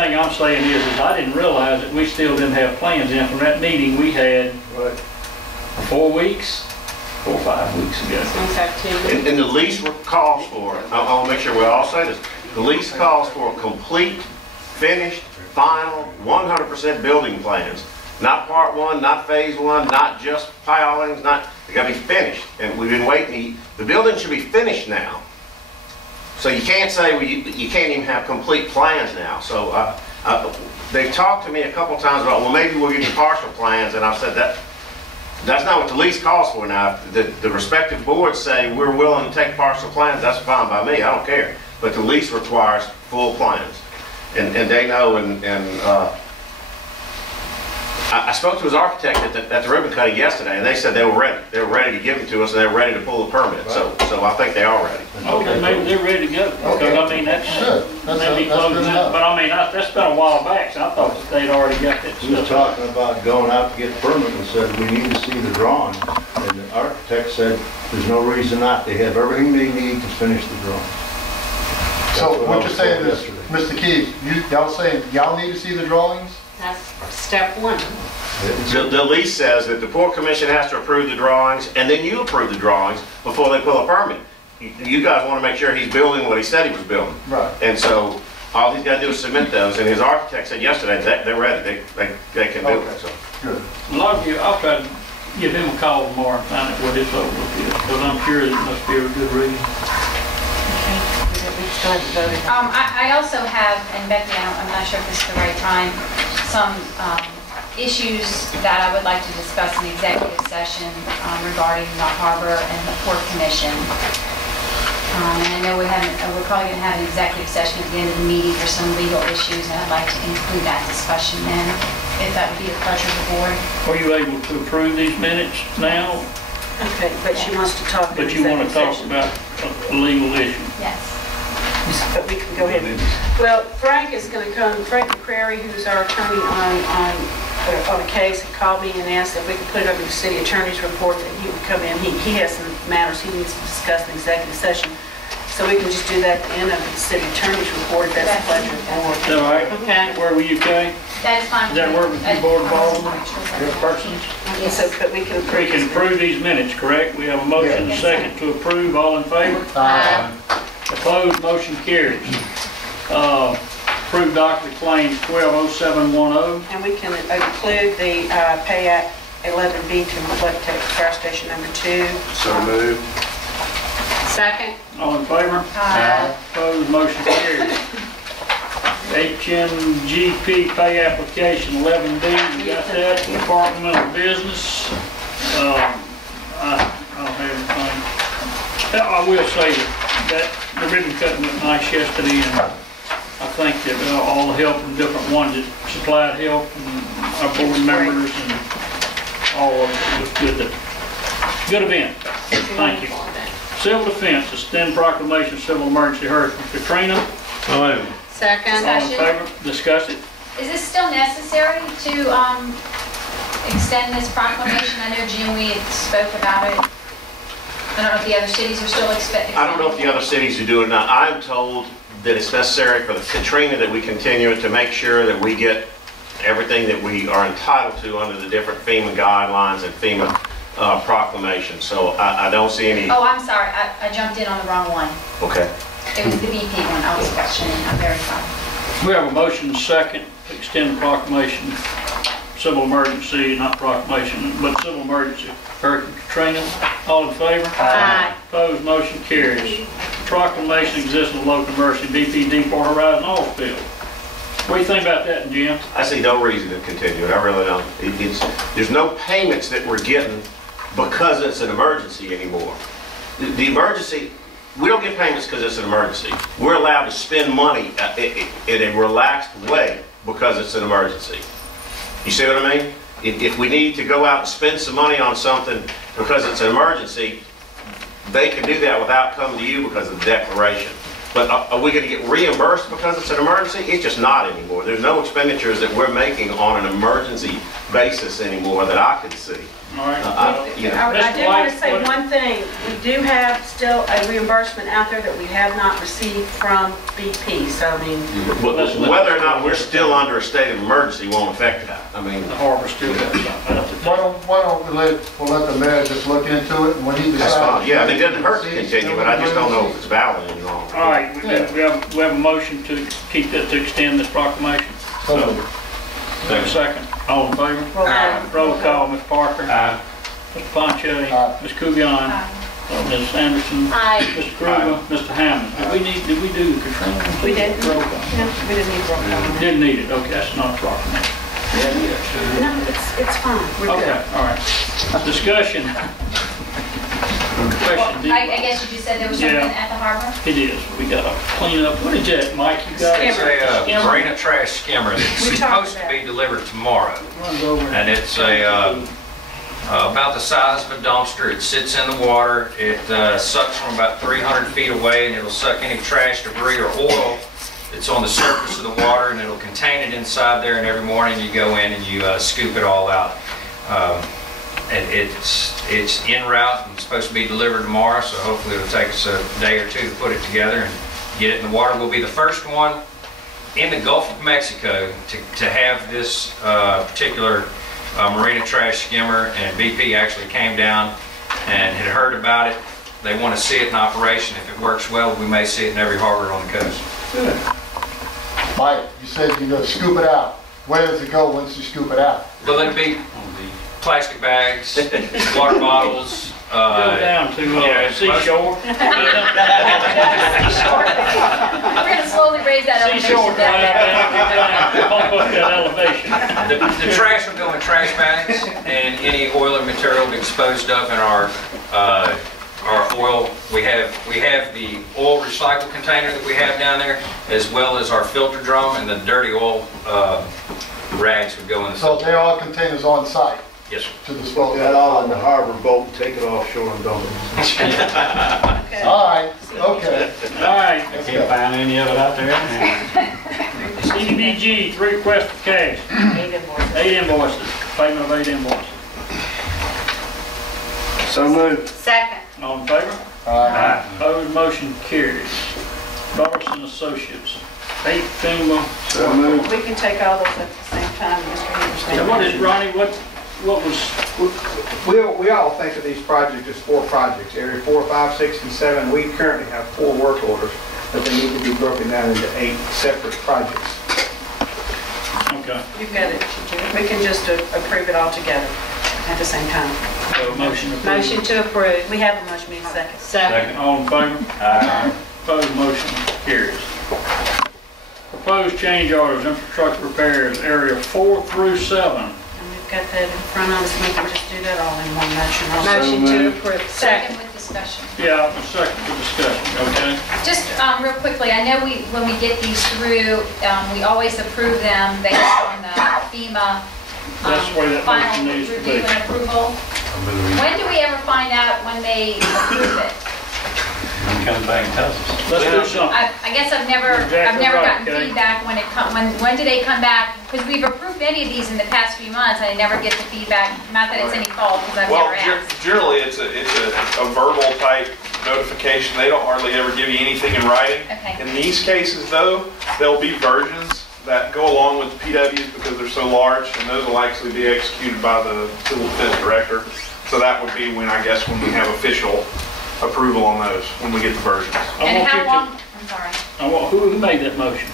thing I'm saying is I didn't realize that we still didn't have plans in from that meeting we had 4 weeks, 4 or 5 weeks ago. And the lease calls for, I want to make sure we all say this, the lease calls for complete, finished, final, 100% building plans. Not part one, not phase one, not just pilings, they got to be finished. And we've been waiting, the building should be finished now. So you can't say, well, you can't even have complete plans now. So they've talked to me a couple times about, well, maybe we'll give you partial plans, and I've said that's not what the lease calls for now. If the respective boards say we're willing to take partial plans, that's fine by me, I don't care. But the lease requires full plans. And they know, I spoke to his architect at the ribbon cutting yesterday, and they said they were ready. They were ready to give them to us, and they were ready to pull the permit. Right. So I think they are ready. Okay, maybe they're ready to go. Okay. I mean, that's maybe closing it. But I mean, that's been a while back, so I thought that they'd already got that We were stuff. talking about going out to get permit and said we need to see the drawing. And the architect said there's no reason not. They have everything they need to finish the drawing. So what you're saying is, Mr. Keys, y'all saying y'all need to see the drawings? That's step one. The lease says that the Port Commission has to approve the drawings, and then you approve the drawings before they pull a permit. You guys want to make sure he's building what he said he was building. Right. And so all he's got to do is submit those, and his architect said yesterday that they're ready. They can do it. So. Good. A lot of you, I'll try to give him a call tomorrow and find out what his outlook is, because I'm sure it must be a good reason. I also have, and Becky, I'm not sure if this is the right time, some issues that I would like to discuss in executive session regarding the harbor and the Port Commission. And I know we're probably going to have an executive session at the end of the meeting for some legal issues, and I'd like to include that discussion then, if that would be a pleasure of the board. Are you able to approve these minutes now? Okay, but she wants to talk. But you want to talk about a legal issue? Yes. But we can go ahead. Well, Frank is going to come, Frank McCrary, who's our attorney on a case, had called me and asked if we could put it over the city attorney's report that he would come in. He has some matters he needs to discuss in executive session. So we can just do that at the end of the city attorney's report if that's a pleasure of the board. Is that all right? Okay. Where were you, Kay? That is fine. Does that work with you, Board of Aldermen? Your persons? Yes. So, but we can approve. We can approve these minutes, correct? We have a motion and a second to approve. All in favor? Opposed, motion carries. Approved docket claims 120710. And we can include the pay at 11B to Flood Fire Station number 2. So moved. Second. All in favor? Aye. Opposed, motion carries. HMGP pay application 11B, we got that, Department of Business. I don't have anything. I will say that the ribbon cutting went nice yesterday, and I think that all the help from different ones that supplied help, and our board members, and all of it was good. Good event. Thank you. Civil Defense, extend proclamation of civil emergency hurricane Katrina. Second. All in favor? Discuss it. Is this still necessary to extend this proclamation? I know, Jim, we had spoke about it. I don't know if the other cities are still expecting. I don't know if the other cities are doing it now. I'm told that it's necessary for the Katrina that we continue it to make sure that we get everything that we are entitled to under the different FEMA guidelines and FEMA proclamations. So I don't see any. Oh, I'm sorry. I jumped in on the wrong one. Okay. It was the VP one I was questioning. I'm very sorry. We have a motion and second to extend the proclamation, civil emergency, not proclamation, but civil emergency, Hurricane Katrina. All in favor? Aye. Opposed, motion carries. Proclamation existing local emergency, BPD Port Horizon oil spill. What do you think about that, Jim? I see no reason to continue it. I really don't. There's no payments that we're getting because it's an emergency anymore. The emergency, we don't get payments because it's an emergency. We're allowed to spend money in a relaxed way because it's an emergency. You see what I mean? If we need to go out and spend some money on something because it's an emergency, they can do that without coming to you because of the declaration. But are we going to get reimbursed because it's an emergency? It's just not anymore. There's no expenditures that we're making on an emergency basis anymore that I can see. All right. I do want to say one thing. We do have still a reimbursement out there that we have not received from BP. So, I mean, Whether or not we're still under a state of emergency won't affect that. I mean, The harbor still has something. Why don't we let the mayor just look into it, and when he decides. that's fine. Yeah, it doesn't hurt to continue, but I just don't know if it's valid any longer. All right, we have a motion to keep that, to extend this proclamation. So, Take a second. All in favor? Roll call, Ms. Parker. Mr. Ponche. Ms. Kugan. Ms. Anderson. Mr. Kruger. Mr. Hammond. Did we do the Katrina? we did. Roll call. No, we didn't need roll call. Didn't need it, okay, that's not a proclamation. No, it's fine. We're Okay, good. all right. Discussion. Well, Question. I guess you just said there was something Yeah. at the harbor? It is, we gotta clean up. What is that, Mike? You got it? Skimmer. It's a marina trash skimmer that's We talked supposed to about be delivered tomorrow. Runs over. And it's about the size of a dumpster. It sits in the water. It sucks from about 300 feet away, and it'll suck any trash, debris, or oil that's on the surface of the water, and it'll contain it inside there. And every morning you go in and you scoop it all out. And it's en route and supposed to be delivered tomorrow, so hopefully it'll take us a day or two to put it together and get it in the water. We'll be the first one in the Gulf of Mexico to have this particular marina trash skimmer, and BP actually came down and had heard about it. They want to see it in operation. If it works well, we may see it in every harbor on the coast. Good. Mike, you said you're gonna scoop it out. Where does it go once you scoop it out? Well, it'll be plastic bags, water bottles. Go down to yeah, seashore. We're gonna slowly raise that Seashore elevation drive down. down, pump up that elevation. The trash will go in trash bags, and any oil or material exposed up in our oil. We have the oil recycle container that we have down there, as well as our filter drum, and the dirty oil rags would go in the So filter. they're all containers on site Yes, sir. to dispose Got of. all in the harbor boat, take it offshore and dump it. Okay. All right, okay. All right, Let's go. Find any of it out there? CDBG, 3 requests for cash, 8 invoices. 8 invoices, payment of 8 invoices. So moved. Second. All in favor? Aye. Opposed, motion carries. Dorson Associates, 8 FEMA. So moved. We can take all those at the same time, Mr. Henderson. Now, what is, Ronnie, what was, We all think of these projects as 4 projects, area 4, 5, 6, and 7. We currently have 4 work orders, but they need to be broken down into 8 separate projects. okay, You've got it. We can just approve it all together at the same time. so motion approved. Motion to approve. We have a motion, we have a second. Second, all in favor? Opposed, motion carries. Proposed change orders, infrastructure repairs, area 4 through 7. And we've got that in front of us, we can just do that all in one motion. Motion to approve. Second with discussion. Yeah, a second for discussion, okay? Just real quickly, I know when we get these through, we always approve them based on the FEMA That's where that motion final needs to be. review and approval. When do we ever find out when they approve it? Comes back and tells us. Let's do something. I guess I've never Exactly right, gotten Kay. feedback when do they come back? Because we've approved any of these in the past few months, and I never get the feedback. Not that it's any fault, because I've Well, never asked. generally, it's a verbal type notification. They don't hardly ever give you anything in writing. Okay. In these cases, though, there'll be versions that go along with the PWs because they're so large, and those will actually be executed by the civil defense director. So that would be when we have official approval on those, when we get the versions. I And want how you to- long, I'm sorry. Who made that motion?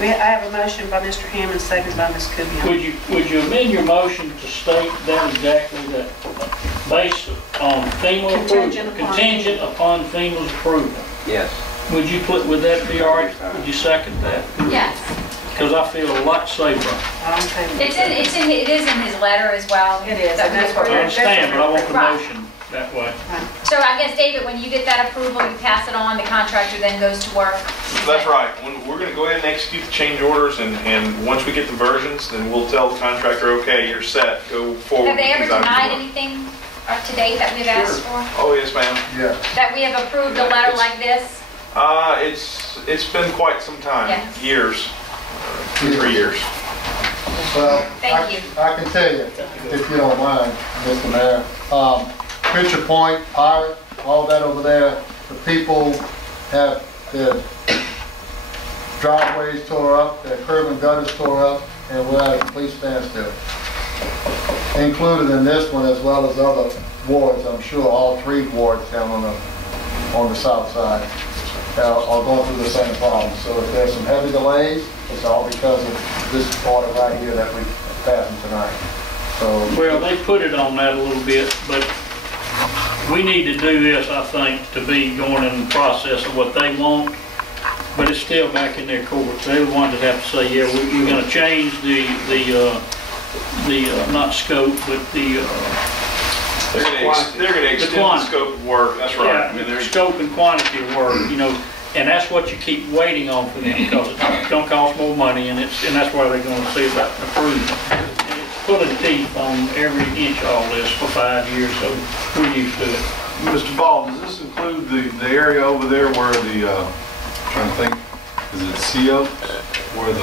I have a motion by Mr. Hammond, seconded by Ms. Kubian. Would you amend your motion to state that exactly, that based on FEMA Contingent approval, upon- contingent upon FEMA's approval? Yes. Would that be all right? Would you second that? Yes. Because I feel a lot safer. All in favor? It is in his letter as well. It is, that and we that's what I approved. understand, but I want the Right. motion that way. So I guess, David, when you get that approval, you pass it on, the contractor then goes to work. That's right. We're going to go ahead and execute the change orders, and once we get the versions, then we'll tell the contractor, okay, you're set, go forward. Have they with ever these items. denied anything up to date that we've asked for? Oh, yes, ma'am. Yeah. That we have approved a letter like this? It's been quite some time, Yeah. years, 2-3 years. Well, Thank you. I can tell you, if you don't mind, Mr. Mayor, Picture Point, Pirate, all that over there, the people have their driveways tore up, their curb and gutters tore up, and we're at a complete standstill. Included in this one, as well as other wards, I'm sure all 3 wards down on the south side are going through the same problem. So if there's some heavy delays, it's all because of this order right here that we passing tonight. So, Well, they put it on that a little bit, but we need to do this, I think, to be going in the process of what they want, but it's still back in their court. They're the ones that have to say, yeah, we're gonna change the not scope, but They're gonna extend the quantity. scope of work, that's right. I mean, yeah, there's, scope and quantity of work, you know, and that's what you keep waiting on for them, because it's gonna cost more money, and that's why they're gonna see about approving. And it's pulling teeth on every inch of all this for 5 years, so we're used to it. Mr. Ball, does this include the area over there where the, trying to think, is it Sea Oaks? Where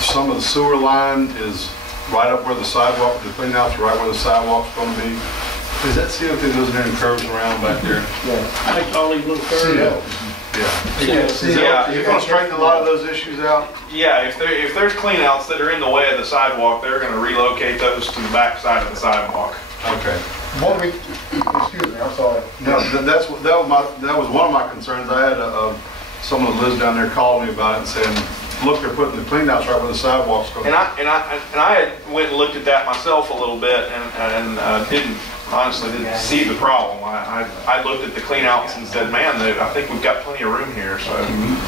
some of the sewer line is right up where the sidewalk, the clean out's right where the sidewalk's gonna be? Is that Sea Oaks that goes in there and curves around back there? Yeah. Makes all these little curves. Yeah. You're gonna straighten a lot of those issues out? yeah, if there's cleanouts that are in the way of the sidewalk, they're gonna relocate those to the back side of the sidewalk. Okay. excuse me, I'm sorry. No, that was one of my concerns. I had someone who lives down there called me about it and saying, look, they're putting the cleanouts right where the sidewalks go. And I had went and looked at that myself a little bit and honestly didn't see the problem. I looked at the cleanouts and said, man, I think we've got plenty of room here. So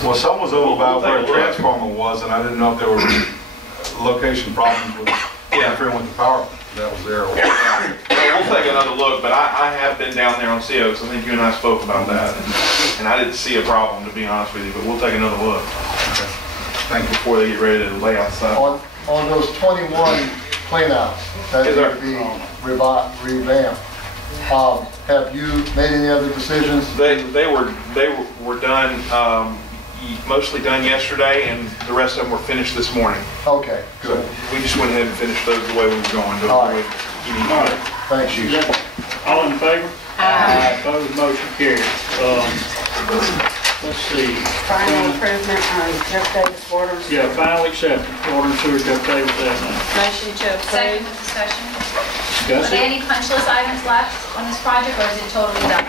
well, some was over by where the transformer was, and I didn't know if there were location problems with interfering with the power that was there. Well, we'll take another look, but I have been down there on Sea Oaks. I think you and I spoke about that, and I didn't see a problem, to be honest with you, but we'll take another look. Okay. Thank you. Before they get ready to lay outside. On those 21 cleanouts that need to be revamped, have you made any other decisions? They were done, mostly done yesterday, and the rest of them were finished this morning. Okay, good. We just went ahead and finished those the way we were going. All right. All right. Thanks, you. All in favor? Aye. Opposed, motion carries. Let's see. Final improvement on Jeff Davis water and sewer. Yeah, final acceptance, water and sewer, Jeff Davis, Motion to Second approve. with discussion. discuss Are there it. any punch list items left on this project, or is it totally done?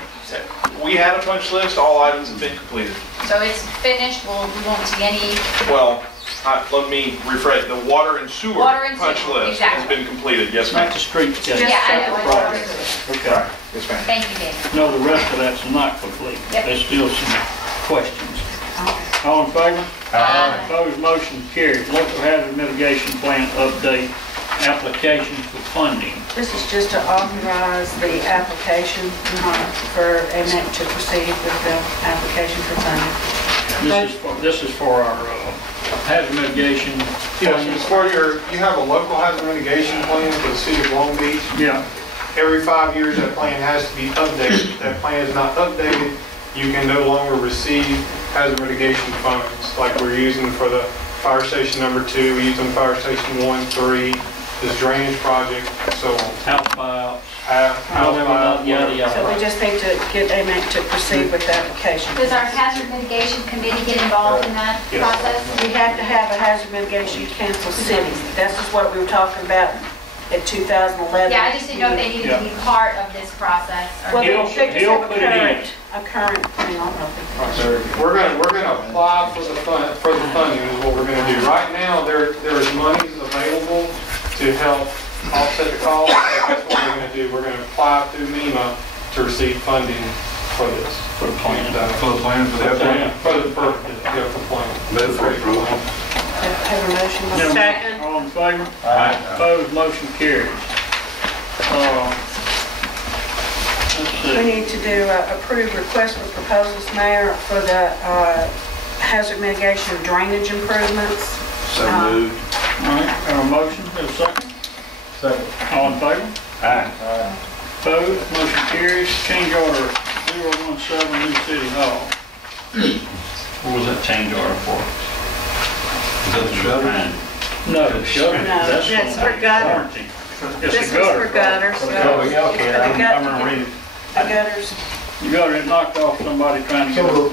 We had a punch list, all items have been completed. So it's finished, we won't see any, Well, let me rephrase, the water and sewer Water and punch sewer, list has exactly. been completed, yes Not ma'am. the streets, yeah. yeah, I know, Project. Okay. Yes ma'am. thank you, David. No, the rest of that's not complete. Yep. There's still some questions. All in favor? Aye. Opposed, motion carries. Local hazard mitigation plan update, application for funding. This is just to authorize the application for AMEC to proceed with the application for funding. This is for our hazard mitigation. Yes, it's for you have a local hazard mitigation plan for the city of Long Beach. Yeah. Every 5 years, that plan has to be updated. If that plan is not updated, you can no longer receive hazard mitigation funds like we're using for the fire station number 2, we use them fire station 1, 3, this drainage project, so on. House buyouts. So Yada, we yada. just need to get AMEC to proceed with the application. Does our hazard mitigation committee get involved in that process? We have to have a hazard mitigation council sitting. This is what we were talking about in 2011. Yeah, I just didn't know if they needed to be part of this process. Well, Or they just He'll have put it in. a current, I don't know if they- We're gonna apply for the funding is what we're gonna do. Right now, there is monies available to help offset the cost. That's what we're gonna do. We're gonna apply through MEMA to receive funding for this. For the plan. For the plan for that plan? For the plan. Move for approval. Have a motion. Never mind. Second. All in favor? Aye. Opposed, motion carries. Let's We see. need to do approve request for proposals, Mayor, for the hazard mitigation drainage improvements. So moved. All right, our motion, have a second? Second. All in favor? Aye. Opposed, motion carries. Change order 017, New City Hall. What was that change order for? that the shutters? No, the shutter, No, that's that's gonna for be gutter. warranty. It's This a was gutter. for gutters. Oh, yeah, okay, It's for the I gut- remember reading. The gutters. You got it knocked off somebody trying to get So a